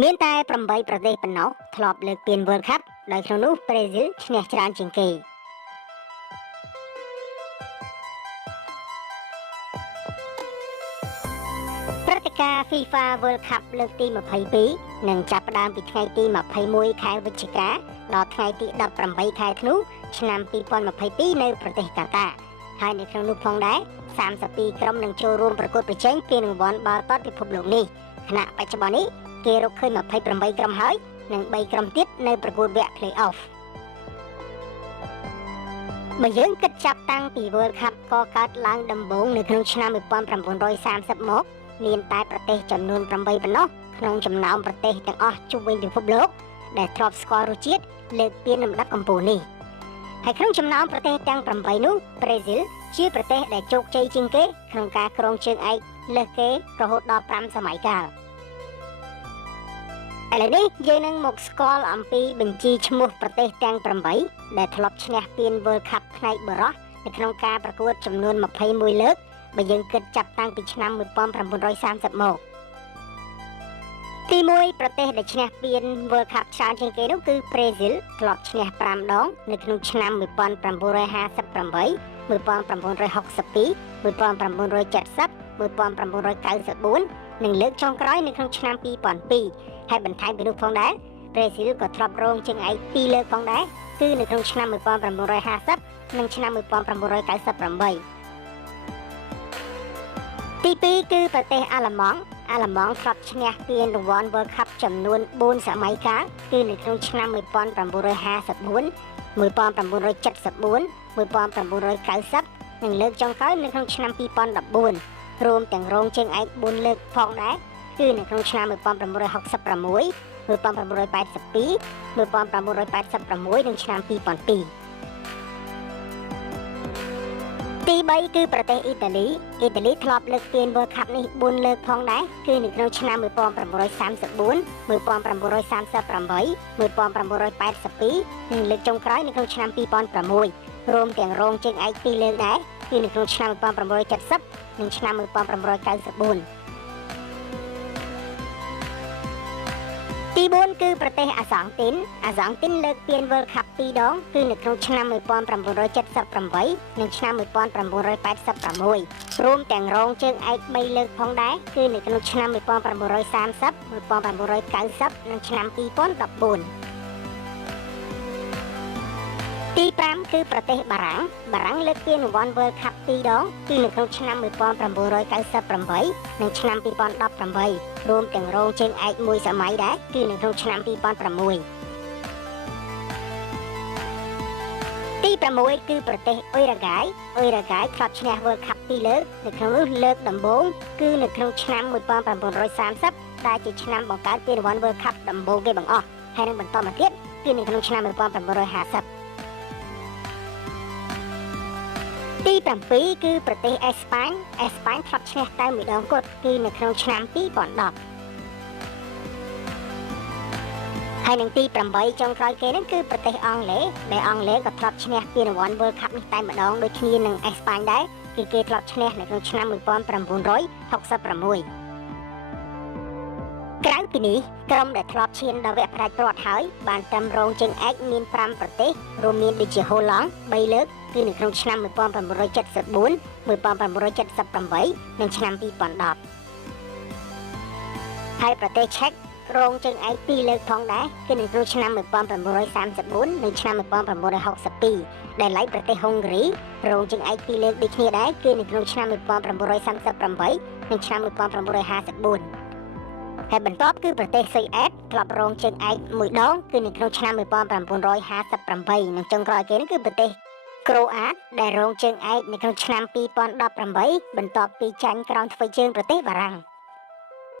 មានតែ8ប្រទេសប៉ុណ្ណោះធ្លាប់លើកពាន World Cup ដោយក្នុងនោះប្រេស៊ីលឈ្នះច្រើនជាងគេព្រឹត្តិការណ៍ FIFA World Cup លើកទី22នឹងចាប់ផ្ដើមពីថ្ងៃទី21ខែវិច្ឆិកាដល់ថ្ងៃទី18ខែធ្នូឆ្នាំ2022នៅប្រទេសកាតាហើយនៅក្នុងនោះផងដែរ32ក្រុមនឹងចូលរួមប្រកួតប្រជែងពានរង្វាន់បាល់ទាត់ពិភពលោកនេះខណៈបច្ចុប្បន្ននេះគេរកឃើញ28ក្រុមហើយនិង3ក្រុមទៀតនៅប្រកួតវគ្គ Play-off បើយើងគិតចាប់តាំងពី World Cup កកើតឡើងដំបូងនៅក្នុងឆ្នាំ1930មកមានតែប្រទេសចំនួន8ប៉ុណ្ណោះក្នុងចំណោមប្រទេសទាំងអស់ជុំវិញពិភពលោកដែលធ្លាប់ស្គាល់រសជាតិលើកពានលំដាប់កំពូលនេះហើយក្នុងចំណោមប្រទេសទាំង8នោះប្រេស៊ីលជាប្រទេសដែលជោគជ័យជាងគេក្នុងការគ្រងជើងឯកលើសគេរហូតដល់5សម័យកាលឥឡូវនេះយើងនឹងមកស្គាល់អំពីបញ្ជីឈ្មោះប្រទេសទាំង8ដែលធ្លាប់ឈ្នះពាន World Cup ផ្នែកបុរសនៅក្នុងការប្រកួតចំនួន21លើកបើយើងគិតចាប់តាំងពីឆ្នាំ1930មកទី1ប្រទេសដែលឈ្នះពាន World Cup ច្រើនជាងគេនោះគឺប្រេស៊ីលធ្លាប់ឈ្នះ5ដងនៅក្នុងឆ្នាំ1958 1962 1970 1994និងលើកចុងក្រោយនៅក្នុងឆ្នាំ2002ហើយបន្ថែមពីនោះផងដែរប្រេស៊ីលក៏ធ្លាប់រងជើងឯក2លើកផងដែរគឺនៅក្នុងឆ្នាំ1950និងឆ្នាំ1998ទី2គឺប្រទេសអាល្លឺម៉ង់ធ្លាប់ឈ្នះពានរង្វាន់ World Cup ចំនួន4សម័យកាលគឺនៅក្នុងឆ្នាំ1954 1974 1990និងលើកចុងក្រោយនៅក្នុងឆ្នាំ2014រួមទាំងរងជើងឯក4លើកផងដែរគឺនៅក្នុងឆ្នាំ1966 1982 1986និងឆ្នាំ2002ទី3គឺប្រទេសអ៊ីតាលីធ្លាប់លើកពាន World Cup នេះ4លើកផងដែរគឺនៅក្នុងឆ្នាំ1934 1938 1982និងលើកចុងក្រោយនៅក្នុងឆ្នាំ2006រួមទាំងរងជើងឯក2លើកដែរគឺនៅក្នុងឆ្នាំ1970និងឆ្នាំ1994ទី4គឺប្រទេសអាសង់ទីនលើកពាន World Cup 2ដងគឺនៅក្នុងឆ្នាំ1978និងឆ្នាំ1986រួមទាំងរងជើងឯក3លើកផងដែរគឺនៅក្នុងឆ្នាំ1930 1990និងឆ្នាំ2014ទី5គឺប្រទេសបារាំងលើកពានរង្វាន់ World Cup 2ដងគឺនៅក្នុងឆ្នាំ1998និងឆ្នាំ2018រួមទាំងរងជើងឯក1សម័យដែរគឺនៅក្នុងឆ្នាំ2006ទី6គឺប្រទេសអ៊ុយរ៉ាហ្គាយធ្លាប់ឈ្នះ World Cup 2លើកនៅក្នុងនោះលើកដំបូងគឺនៅក្នុងឆ្នាំ1930ដែលជាឆ្នាំបង្កើតពានរង្វាន់ World Cup ដំបូងគេបង្អស់ហើយនឹងបន្តមកទៀតគឺនៅក្នុងឆ្នាំ1950ទី7គឺប្រទេសអេស្ប៉ាញធ្លាប់ឈ្នះតែម្ដងគត់គឺនៅក្នុងឆ្នាំ2010ហើយនឹងទី8ចុងក្រោយគេហ្នឹងគឺប្រទេសអង់គ្លេសដែលអង់គ្លេសក៏ធ្លាប់ឈ្នះពានរង្វាន់ World Cup នេះតែម្ដងដូចគ្នានឹងអេស្ប៉ាញដែរគឺគេធ្លាប់ឈ្នះនៅក្នុងឆ្នាំ1966ក្រៅពីនេះក្រុមដែលធ្លាប់ឈានដល់វគ្គផ្ដាច់ព្រាត់ហើយបានត្រឹមរងជើងឯកមាន5ប្រទេសរួមមានដូចជាហូឡង់3លើកគឺនៅក្នុងឆ្នាំ1974 1978និងឆ្នាំ2010ហើយប្រទេសឆែករងជើងឯក2លើកផងដែរគឺនៅក្នុងឆ្នាំ1934និងឆ្នាំ1962ដែលឡែកប្រទេសហុងគ្រីរងជើងឯក2លើកដូចគ្នាដែរគឺនៅក្នុងឆ្នាំ1938និងឆ្នាំ1954ហើយបន្ទាប់គឺប្រទេសស៊ុយអែតធ្លាប់រងជើងឯក1ដងគឺនៅក្នុងឆ្នាំ1958និងចុងក្រោយគេគឺប្រទេសក្រូអាតដែលរងជើងឯកនៅក្នុងឆ្នាំ2018បន្ទាប់ពីចាញ់ក្រោមធ្វើជើងប្រទេសបារាំង